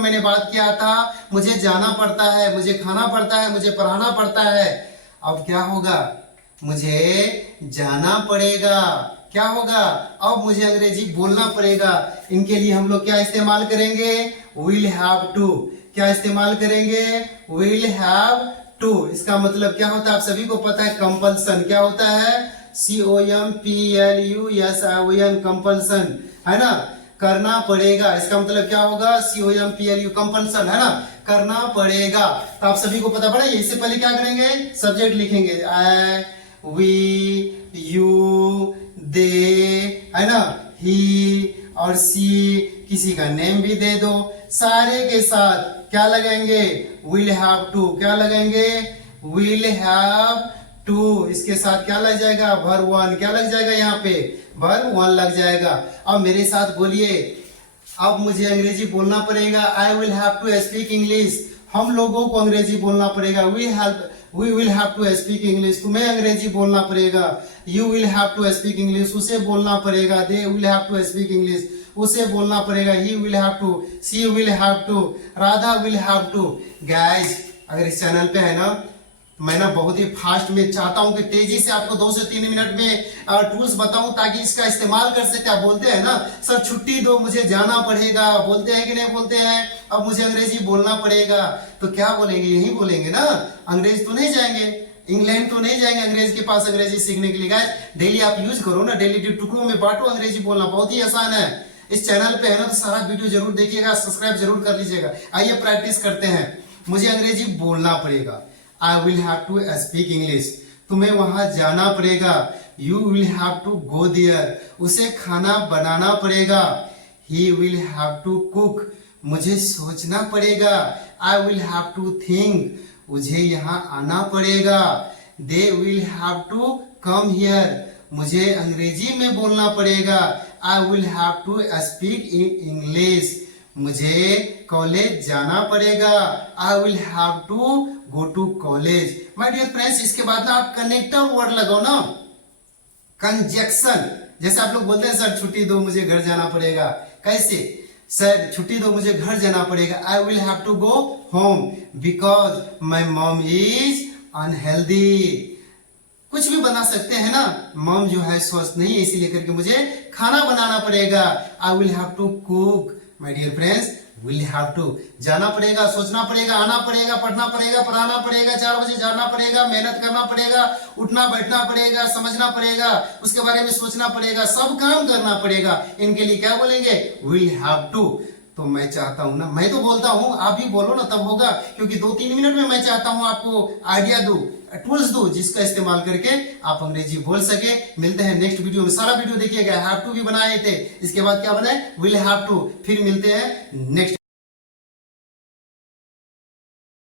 मैंने बात किया था, मुझे जाना पड़ता है, मुझे खाना पड़ता है, मुझे पढ़ाना पड़ता है। अब क्या होगा, मुझे जाना पड़ेगा। क्या होगा, अब मुझे अंग्रेजी बोलना पड़ेगा। इनके लिए हम लोग क्या इस्तेमाल करेंगे, विल हैव टू। क्या इस्तेमाल करेंगे, विल हैव टू। इसका मतलब क्या होता है, आप सभी को पता है, कंपल्सन। क्या होता है, COMPLUSION, कंपल्सन, है ना, करना पड़ेगा। इसका मतलब क्या होगा, COMPLU, कंपल्सन, है ना, करना पड़ेगा। तो आप सभी को पता पड़ा। इससे पहले क्या करेंगे, सब्जेक्ट लिखेंगे, आई, वी, यू, दे, है ना, ही और सी। किसी का नेम भी दे दो। सारे के साथ क्या लगाएंगे, विल हैव टू। क्या लगाएंगे, विल हैव टू। इसके साथ क्या लग जाएगा, वर्ब वन। क्या लग जाएगा, यहाँ पे वर्ब वन लग जाएगा। अब मेरे साथ बोलिए, अब मुझे अंग्रेजी बोलना पड़ेगा। I will have to speak English. हम लोगों को अंग्रेजी बोलना पड़ेगा। We will have to speak English. तुम्हें अंग्रेजी बोलना पड़ेगा। You will have to speak English. उसे बोलना पड़ेगा। They will have to speak English. उसे बोलना पड़ेगा। He will have to, she will have to, Radha will have to. Guys, अगर इस चैनल पे है ना, मैं ना बहुत ही फास्ट में चाहता हूं कि तेजी से आपको 2 से 3 मिनट में टूल्स बताऊं, ताकि इसका इस्तेमाल कर सके। आप बोलते हैं ना, सर छुट्टी दो, मुझे जाना पड़ेगा। बोलते हैं कि नहीं बोलते हैं, अब मुझे अंग्रेजी बोलना पड़ेगा। तो क्या बोलेंगे, यही बोलेंगे ना। अंग्रेज तो नहीं जाएंगे, इंग्लैंड तो नहीं जाएंगे अंग्रेज के पास अंग्रेजी सीखने के लिए। गाइस, डेली आप यूज करो ना, डेली टुकड़ों में बांटो अंग्रेजी बोलना, बहुत ही आसान है। इस चैनल पे है ना, तो सारा वीडियो जरूर देखिएगा, सब्सक्राइब जरूर कर लीजिएगा। आइए प्रैक्टिस करते हैं। मुझे अंग्रेजी बोलना पड़ेगा। I will have to speak English. तुम्हें वहां जाना पड़ेगा। You will have to go there. उसे खाना बनाना पड़ेगा। He will have to cook. मुझे सोचना पड़ेगा। I will have to think. मुझे यहाँ आना पड़ेगा। They will have to come here. मुझे अंग्रेजी में बोलना पड़ेगा। I will have to speak in English. मुझे कॉलेज जाना पड़ेगा। I will have to go to college. My dear friends, इसके बाद ना आप कनेक्टर वर्ड लगाओ ना, कंजक्शन। जैसे आप लोग बोलते हैं, सर छुट्टी दो, मुझे घर जाना पड़ेगा। कैसे, सर छुट्टी दो, मुझे घर जाना पड़ेगा। I will have to go home because my mom is unhealthy. कुछ भी बना सकते हैं ना, मॉम जो है स्वस्थ नहीं है, इसीलिए करके मुझे खाना बनाना पड़ेगा। I will have to cook. My dear friends, will have to, जाना पड़ेगा, सोचना पड़ेगा, आना पड़ेगा, पढ़ना पड़ेगा, पढ़ाना पड़ेगा, 4 बजे जाना पड़ेगा, मेहनत करना पड़ेगा, उठना बैठना पड़ेगा, समझना पड़ेगा, उसके बारे में सोचना पड़ेगा, सब काम करना पड़ेगा। इनके लिए क्या बोलेंगे, विल हैव टू। तो मैं चाहता हूं ना, मैं तो बोलता हूं, आप भी बोलो ना, तब होगा। क्योंकि 2-3 मिनट में मैं चाहता हूं आपको आइडिया दूं, टूल्स दूं, जिसका इस्तेमाल करके आप अंग्रेजी बोल सके। मिलते हैं नेक्स्ट वीडियो में। सारा वीडियो देखिएगा, हैव टू भी बनाए थे, इसके बाद क्या बनाए, विल हैव टू। फिर मिलते हैं नेक्स्ट